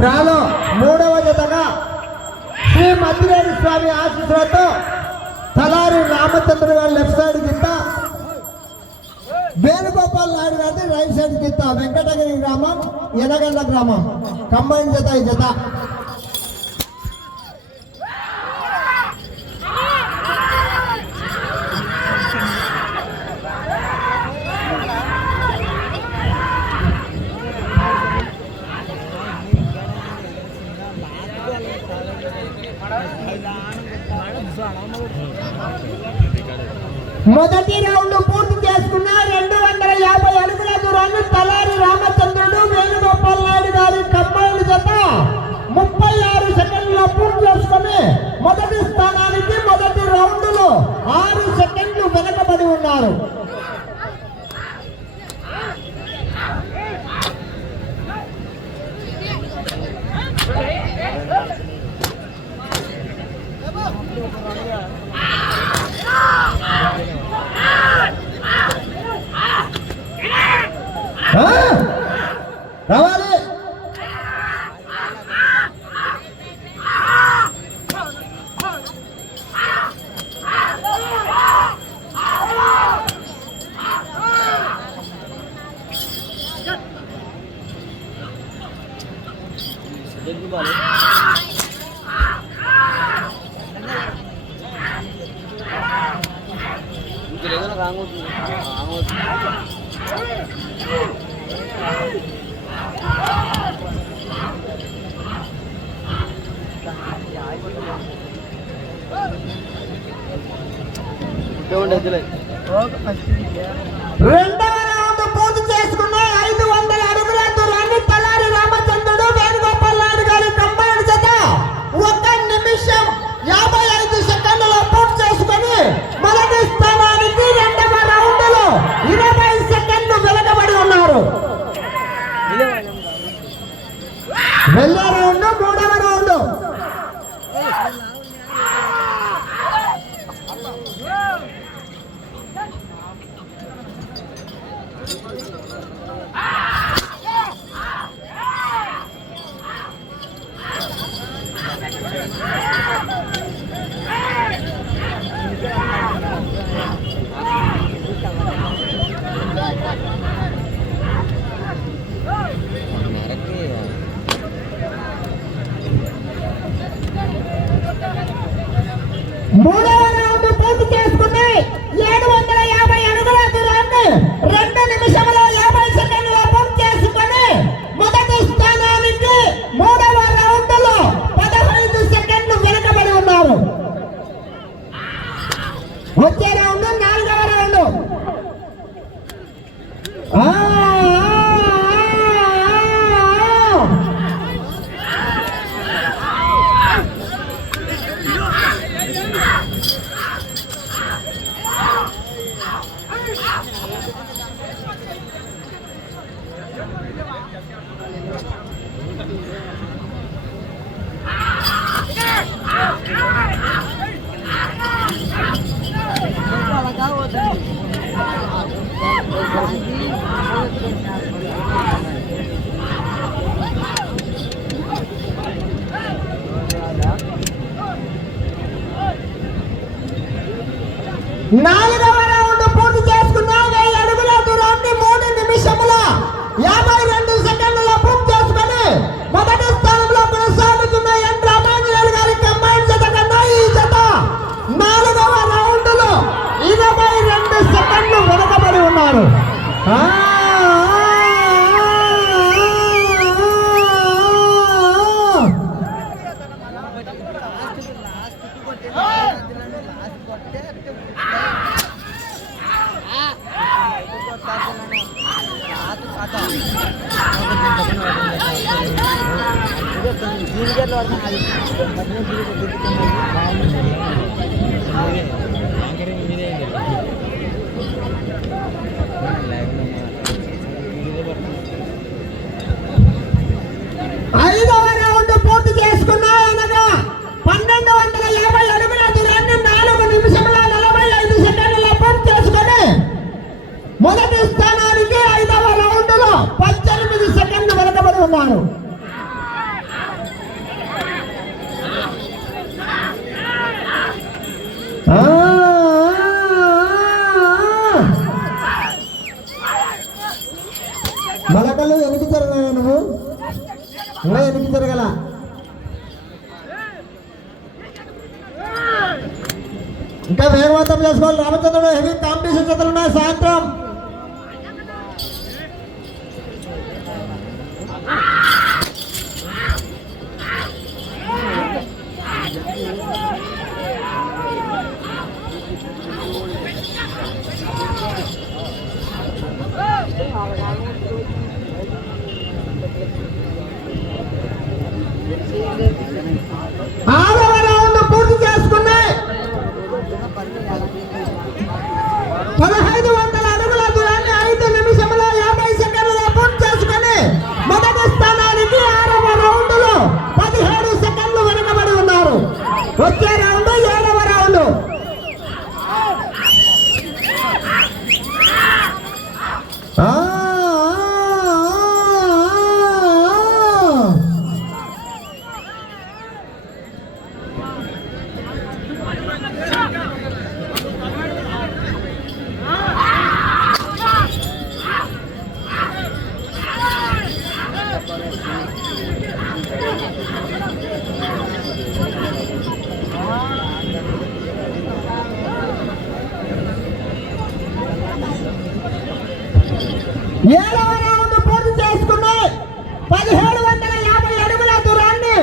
డ్రాలో మూడవ జతగా శ్రీ మద్దిరేని స్వామి ఆశీస్సులతో తలారి రామచంద్ర గారి లెఫ్ట్ సైడ్ కింద, వేణుగోపాల్ నాయుడు గారి రైట్ సైడ్ కింద, వెంకటగిరి గ్రామం ఎనగండ్ల గ్రామం కంబైన్ జత ఈ జత. మొదటి రౌండ్ పూర్తి చేసుకున్న 250 అడుగుల దూరాన్ని తలారి రామచంద్రుడు వేణుగోపాల్ నాయుడు గారి కంబైన్డ్ జత 36 సెకండ్లలో పూర్తి చేసుకుని మొదటి స్థానానికి మొదటి రౌండ్ లో 6 సెకండ్లు వెనకబడి ఉన్నారు. రావాలి రెండవ రౌండ్ పూర్తి చేసుకున్న 500 అడుగుల దూరాన్ని తలారి రామచంద్రుడు వేణుగోపాల్ నాయుడు గారి కంబైన్డ్ జత 1 నిమిషం 55 సెకండ్లలో పూర్తి చేసుకుని మొదటి స్థానానికి రెండవ రౌండ్ లో 20 సెకండ్లు వెనకబడి ఉన్నారు. రెండవ రౌండ్ మూడవ రౌండ్ మూడవ రౌండ్ పూర్తి చేసుకుని 750 అడుగుల దూరాన్ని 2 నిమిషముల 50 సెకండ్లలో పూర్తి చేసుకుని మొదటి స్థానానికి మూడవ రౌండ్ లో 15 సెకండ్లు వెనకబడి ఉన్నారు. వచ్చే రౌండ్ నాలుగవ రౌండ్. నాలుగవ రౌండ్ పూర్తి చేసుకున్న 1000 అడుగుల దూరాన్ని 3 నిమిషముల 52 సెకండ్లలో పూర్తి చేసుకుని మొదటి స్థానంలో కొనసాగుతున్న ఎన్ రామాంజనేయులు గారి కంబైన్డ్ జత కన్నా ఈ జత నాలుగవ రౌండ్ లో 22 సెకండ్లు వెనకబడి ఉన్నారు. ఐదవ రౌండ్ పూర్తి చేసుకున్నా అనగా 1250 అడుగుల దూరాన్ని 4 నిమిషముల 45 సెకండ్లలో పూర్తి చేసుకుని మొదటి స్థానానికి 5వ రౌండ్ లో 18 సెకండ్లు వెనకబడి ఉన్నారు. చేసుకోవాలి. రామచంద్రుడు హెవీ కాంపిటీషన్ జతలు ఉన్నాయి సాయంత్రం. ఆరవ రౌండ్ పూర్తి చేసుకున్నాయి. 1500 అడుగుల దూరాన్ని 5 నిమిషముల 50 సెకండ్లలో పూర్తి చేసుకుని మొదటి స్థానానికి 6వ రౌండ్ లో 17 సెకండ్లు వెనుకబడి ఉన్నారు. వచ్చే రౌండ్ 7వ రౌండ్. ఏడవ రౌండ్ పూర్తి చేసుకున్నాయి. 1750 అడుగుల దూరాన్ని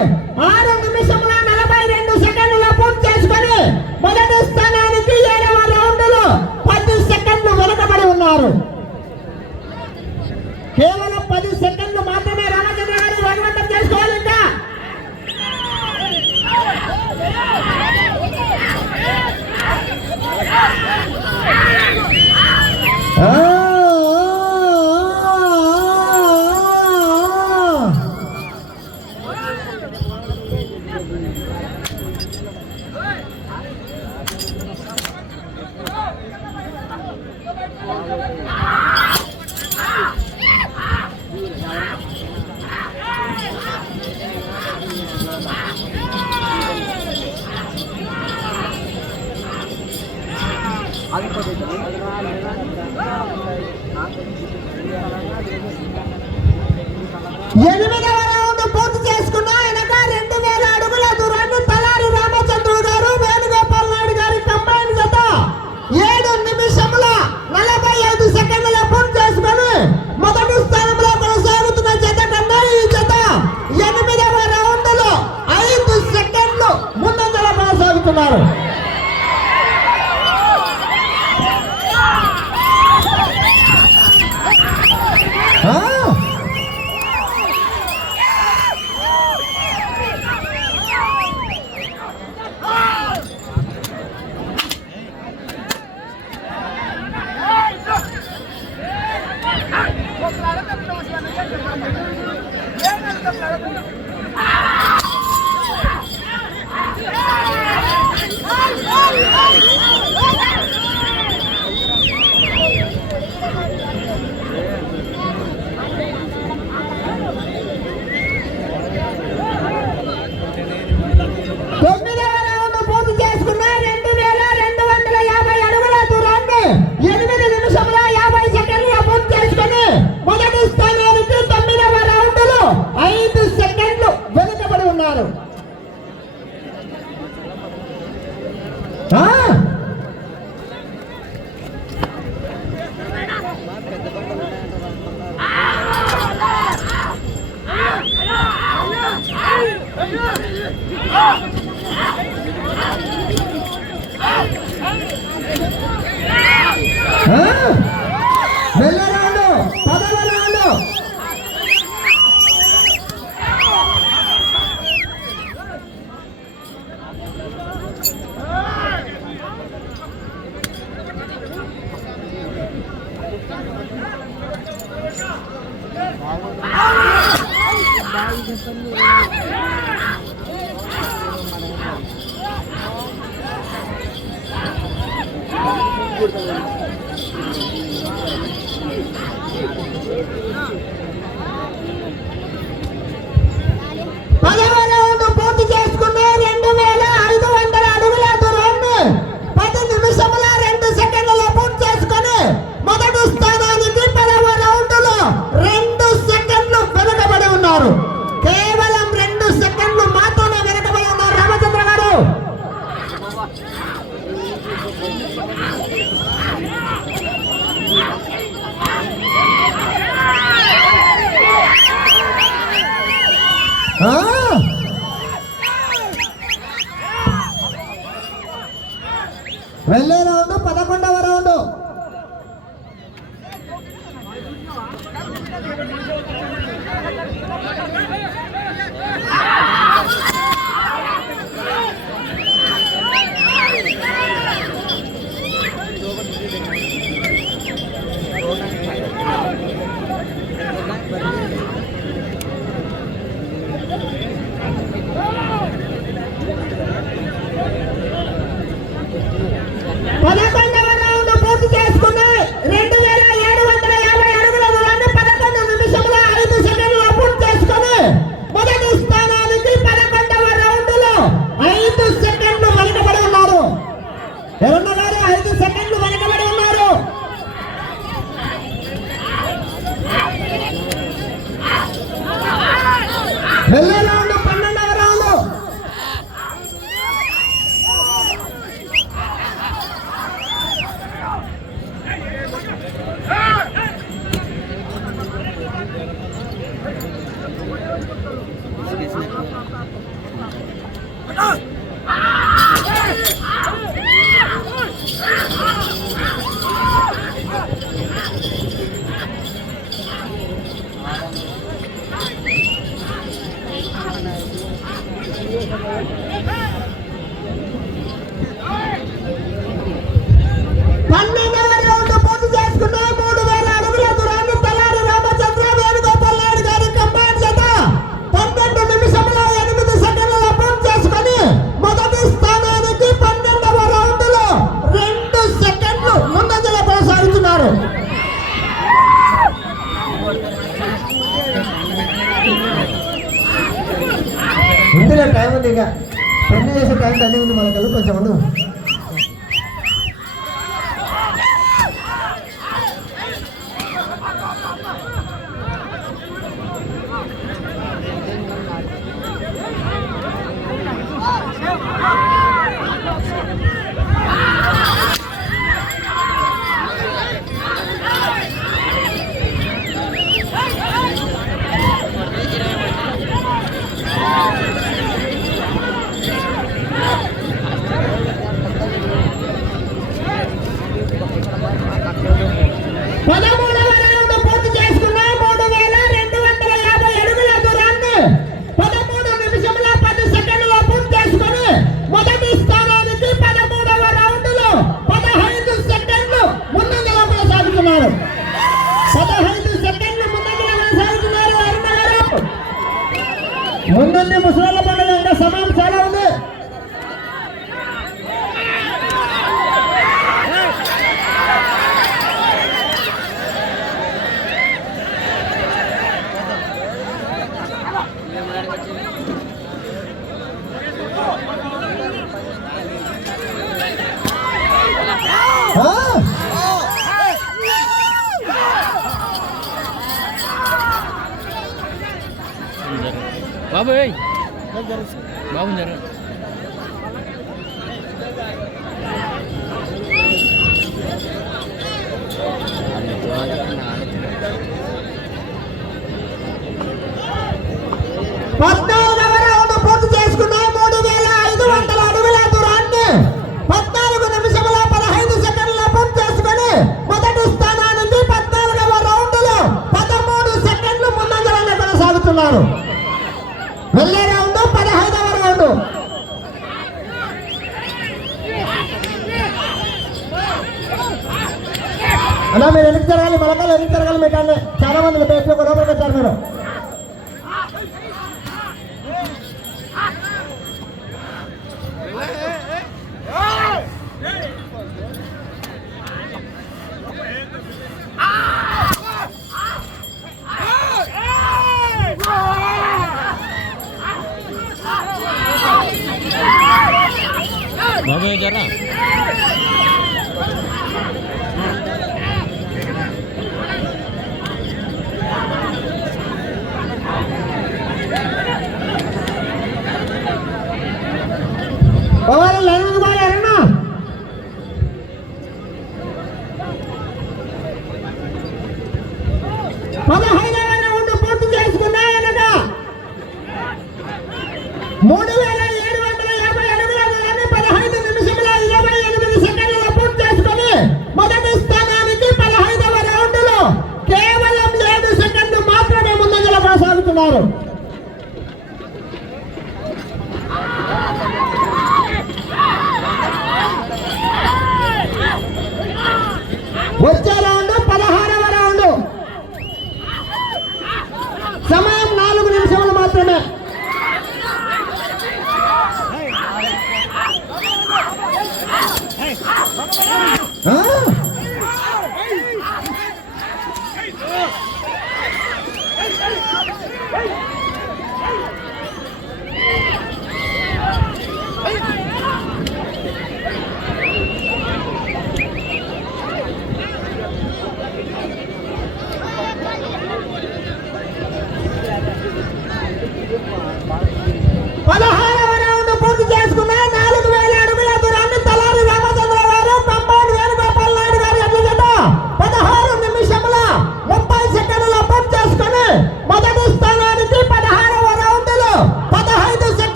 6 నిమిషముల 42 సెకండ్లలో పూర్తి చేసుకుని మొదటి స్థానానికి 7వ రౌండ్ లో 10 సెకండ్లు వెనుకబడి ఉన్నారు. కేవలం 10 సెకండ్లు మాత్రమే రామచంద్ర గారు వేగవంతం చేసుకోవాలి. ఇంకా ఎనిమిదవ రౌండ్ పూర్తి చేసుకున్న ఆయనక 2000 అడుగుల దూరాన్ని తలారి రామచంద్రుడు గారు వేణుగోపాల్ నాయుడు గారి కంబైన్ జత 7 నిమిషముల 45 సెకండ్ల పూర్తి చేసుకుని మొదటి స్థానంలో కొనసాగుతున్న జత కన్నా ఈ జత 8వ రౌండ్ లో 5 సెకండ్లు ముందంజలో కొనసాగుతున్నారు. పూర్తి చేసుకునే 2500 అడుగుల దూరాన్ని 10 నిమిషముల 2 సెకండ్లలో పూర్తి చేసుకుని మొదటి స్థానానికి 10వ రౌండ్ లో 2 సెకండ్లు వెనుకబడి ఉన్నారు. కేవలం 2 సెకండ్లు మాత్రమే వెనుకబడి ఉన్నారు రామచంద్ర గారు. ఇక పెళ్లి చేసే టైం అన్నీ ఉంది మనకు కొంచెం ఉండు. ముందుంది ముసలాళ్ళ పండుగ, ఇంకా సమయం చాలా ఉంది. బాబు బాబు జర పూర్తి చేసుకున్న 3500 అడుగుల దూరాన్ని 14 నిమిషముల 15 సెకండ్ల పూర్తి చేసుకుని మొదటి స్థానానికి 14వ రౌండ్లో 13 సెకండ్లు ముందంజలంగా కొనసాగుతున్నారు. వెళ్ళే రౌండ్ 15వ రౌండ్. అలా మీరు ఎన్ని జరగాలి, మలకాలు ఎన్ని జరగాలి, మీకు అన్నీ చాలా మంది పేరు లోపలికి వచ్చారు మీరు. బాబు జరా పూర్తి చేసుకున్నాయనగా 3750 అడుగుల దూరాన్ని 15 నిమిషముల 28 సెకండ్లలో పూర్తి చేసుకుని మొదటి స్థానానికి 15వ రౌండ్లో కేవలం 7 సెకండ్లు మాత్రమే ముందంజలో కొనసాగుతున్నారు. వచ్చే రౌండ్ 16వ రౌండ్. సమయం 4 నిమిషములు మాత్రమే.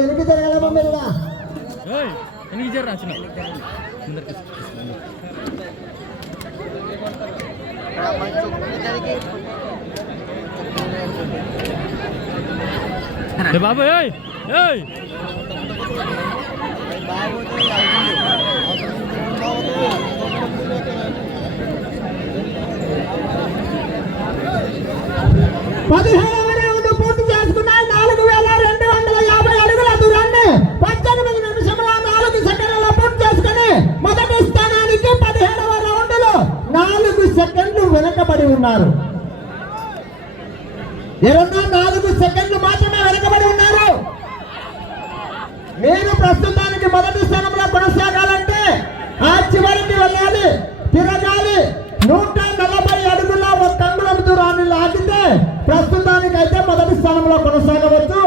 వెనక్కి జరగాలమ్మా మీరుగా. ఎనికి జర్రా చిన్న ముందరికి బాబు ఏయ్ ఏయ్ పదిహేడవ రౌండ్ పూర్తి చేసుకున్నాయి. 4250 అడుగుల దూరాన్ని 18 నిమిషముల 4 సెకండ్లలో పూర్తి చేసుకుని మొదటి స్థానానికి 17వ రౌండ్లో 4 సెకండ్లు వెనకబడి ఉన్నారు. 4 సెకండ్లు మాత్రమే వెనకబడి ఉన్నారు. మీరు ప్రస్తుతానికి మొదటి స్థానంలో కొనసాగాలంటే ఆ చివరికి వెళ్ళాలి, తిరగాలి. 140 అడుగుల 1 అంగుళం దూరాన్ని లాగితే ప్రస్తుతానికైతే మొదటి స్థానంలో కొనసాగవచ్చు.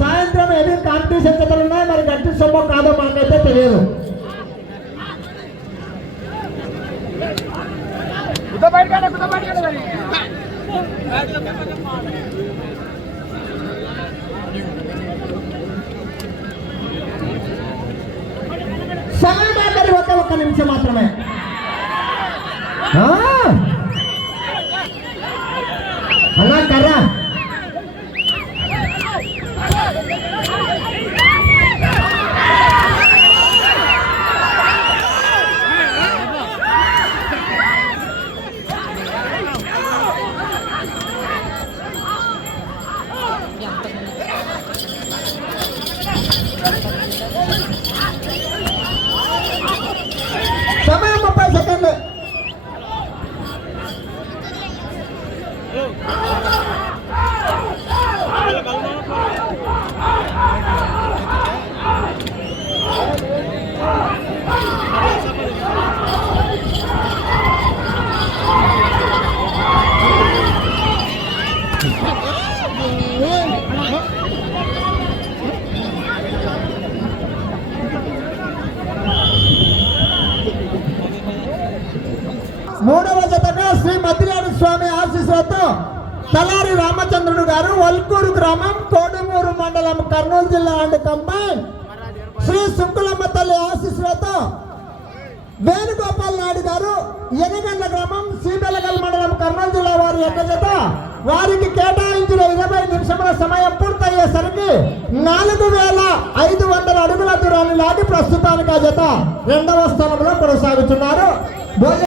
సాయంత్రం ఏమి కాంపిటీషన్ జతలు ఉన్నాయి, మరి గట్టి సొమ్ము కాదో మాకైతే తెలియదు. సమయం ఆఖరి ఒక్క నిమిషం మాత్రమే. అన్నా కర్రా సమయం 30 సెకండ్లు. మూడవ జతగా శ్రీ మద్దిలేని స్వామి ఆశీస్సులతో తలారి రామచంద్రుడు గారు, వల్కూరు గ్రామం, కోడుమూరు మండలం, కర్నూలు జిల్లా అండ్ కంబైన్ శ్రీ సుంకులమ్మ తల్లి ఆశీస్సులతో వేణుగోపాల్ నాయుడు గారు, ఎనగండ్ల గ్రామం, సీబెలగల్ మండలం, కర్నూలు జిల్లా వారి యొక్క జత వారికి కేటాయించిన 20 నిమిషముల సమయం పూర్తయ్యేసరికి 4500 అడుగుల దూరాన్ని లాగి ప్రస్తుతానికి ఆ జత 2వ స్థానంలో కొనసాగుతున్నారు.